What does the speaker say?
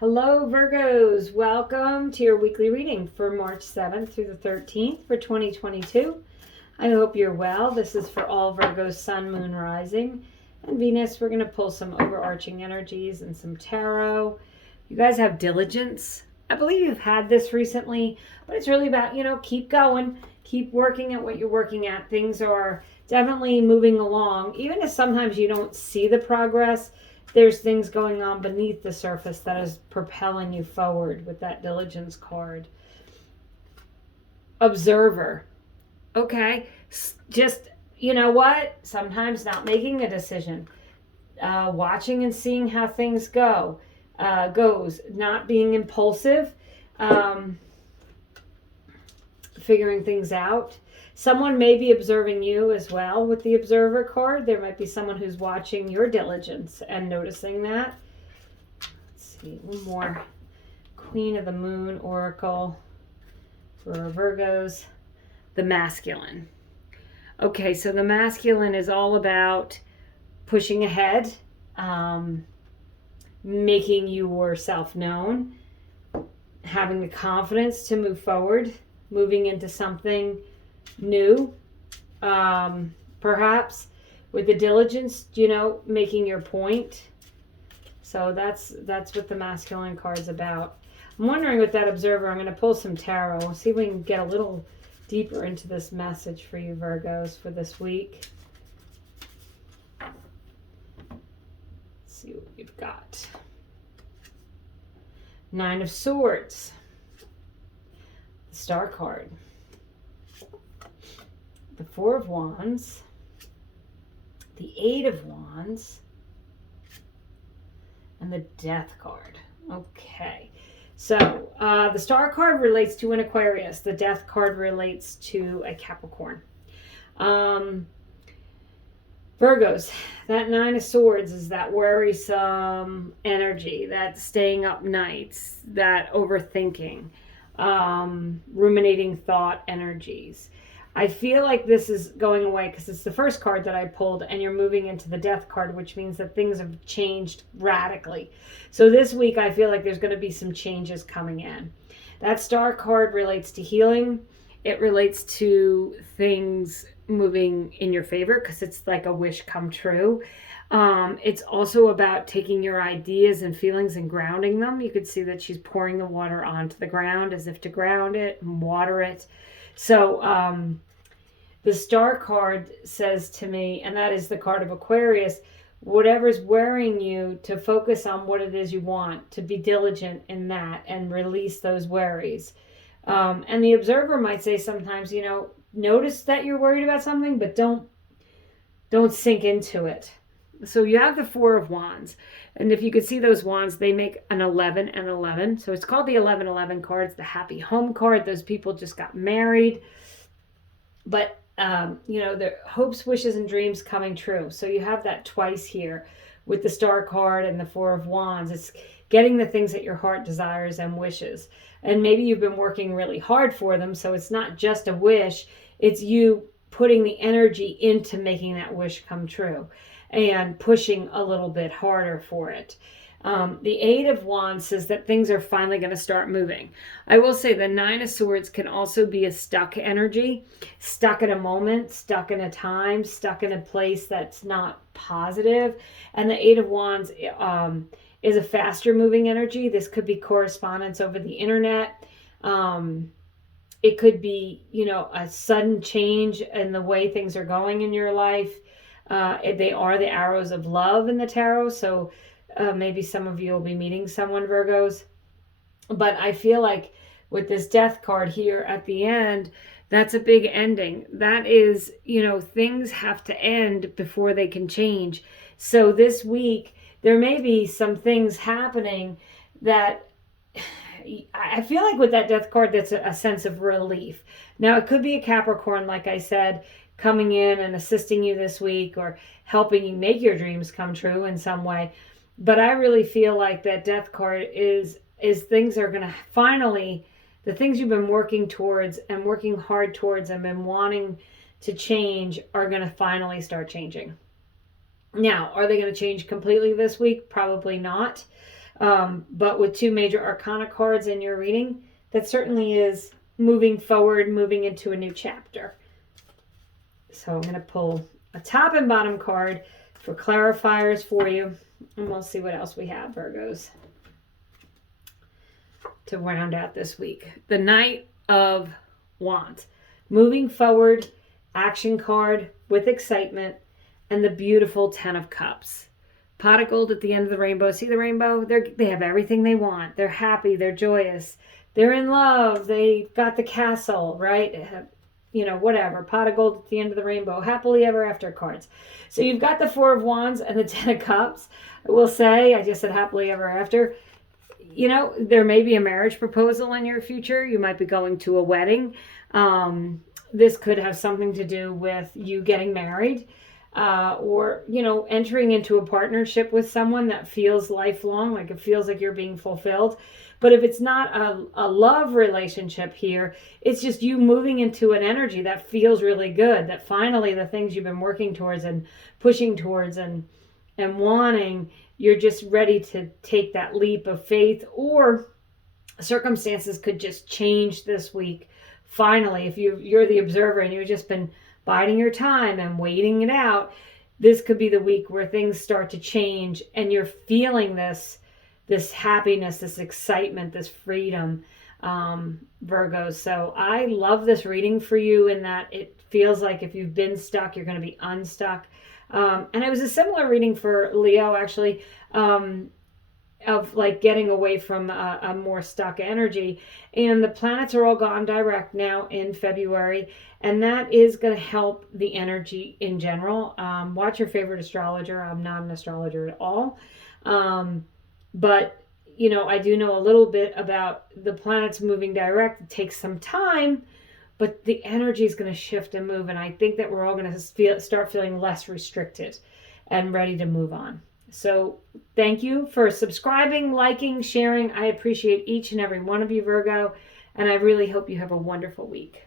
Hello, Virgos. Welcome to your weekly reading for March 7th through the 13th for 2022. I hope you're well. This is for all Virgos, Sun, Moon, Rising, and Venus. We're going to pull some overarching energies and some tarot. You guys have diligence. I believe you've had this recently, but it's really about, keep going, keep working at what you're working at. Things are definitely moving along. Even if sometimes you don't see the progress, there's things going on beneath the surface that is propelling you forward with that diligence card. Observer. Okay. Just, you know what? Sometimes not making a decision. Watching and seeing how things goes. Not being impulsive. Figuring things out. Someone may be observing you as well with the observer card. There might be someone who's watching your diligence and noticing that. Let's see, one more. Queen of the Moon Oracle for Virgos. The masculine. Okay, so the masculine is all about pushing ahead, making yourself known, having the confidence to move forward, moving into something new, perhaps with the diligence, making your point. So that's what the masculine card's about. I'm wondering with that observer, I'm going to pull some tarot. We'll see if we can get a little deeper into this message for you Virgos for this week. Let's see what we've got. Nine of Swords. The Star card. The Four of Wands, the Eight of Wands, and the Death card. Okay, so the Star card relates to an Aquarius. The Death card relates to a Capricorn. Virgos, that Nine of Swords is that worrisome energy, that staying up nights, that overthinking, ruminating thought energies. I feel like this is going away because it's the first card that I pulled and you're moving into the Death card, which means that things have changed radically. So this week I feel like there's going to be some changes coming in. That Star card relates to healing. It relates to things moving in your favor because it's like a wish come true. It's also about taking your ideas and feelings and grounding them. You could see that she's pouring the water onto the ground as if to ground it and water it. So the Star card says to me, and that is the card of Aquarius, whatever's worrying you, to focus on what it is you want, to be diligent in that and release those worries. And the observer might say sometimes, notice that you're worried about something, but don't sink into it. So you have the Four of Wands. And if you could see those wands, they make an 11 and 11. So it's called the 11-11 card. It's the happy home card. Those people just got married. But, their hopes, wishes, and dreams coming true. So you have that twice here with the Star card and the Four of Wands. It's getting the things that your heart desires and wishes. And maybe you've been working really hard for them. So it's not just a wish. It's you putting the energy into making that wish come true and pushing a little bit harder for it. The Eight of Wands says that things are finally going to start moving. I will say the Nine of Swords can also be a stuck energy, stuck in a moment, stuck in a time, stuck in a place that's not positive. And the Eight of Wands is a faster moving energy. This could be correspondence over the internet. It could be, a sudden change in the way things are going in your life. They are the arrows of love in the tarot, so maybe some of you will be meeting someone, Virgos. But I feel like with this Death card here at the end, that's a big ending. That is, things have to end before they can change. So this week, there may be some things happening that I feel like with that Death card, that's a sense of relief. Now, it could be a Capricorn, like I said, coming in and assisting you this week or helping you make your dreams come true in some way. But I really feel like that Death card is things are going to finally, the things you've been working towards and working hard towards and been wanting to change are going to finally start changing. Now, are they going to change completely this week? Probably not. But with 2 major arcana cards in your reading, that certainly is moving forward, moving into a new chapter. So I'm going to pull a top and bottom card for clarifiers for you. And we'll see what else we have, Virgos, to round out this week. The Knight of Wands. Moving forward, action card with excitement, and the beautiful 10 of Cups. Pot of gold at the end of the rainbow. See the rainbow? They have everything they want. They're happy. They're joyous. They're in love. They got the castle, right? You know, whatever. Pot of gold at the end of the rainbow. Happily ever after cards. So you've got the 4 of Wands and the 10 of Cups. I will say, I just said happily ever after. You know, there may be a marriage proposal in your future. You might be going to a wedding. This could have something to do with you getting married. Or, you know, entering into a partnership with someone that feels lifelong, like it feels like you're being fulfilled. But if it's not a love relationship here, it's just you moving into an energy that feels really good, that finally the things you've been working towards and pushing towards and wanting, you're just ready to take that leap of faith, or circumstances could just change this week. Finally, if you're the observer and you've just been biding your time and waiting it out, this could be the week where things start to change and you're feeling this happiness, this excitement, this freedom, Virgos. So I love this reading for you in that it feels like if you've been stuck, you're going to be unstuck. And it was a similar reading for Leo, actually, of like getting away from a more stuck energy. And the planets are all gone direct now in February, and that is going to help the energy in general. Watch your favorite astrologer. I'm not an astrologer at all. But, you know, I do know a little bit about the planets moving direct. It takes some time, but the energy is going to shift and move. And I think that we're all going to start feeling less restricted and ready to move on. So thank you for subscribing, liking, sharing. I appreciate each and every one of you, Virgo, and I really hope you have a wonderful week.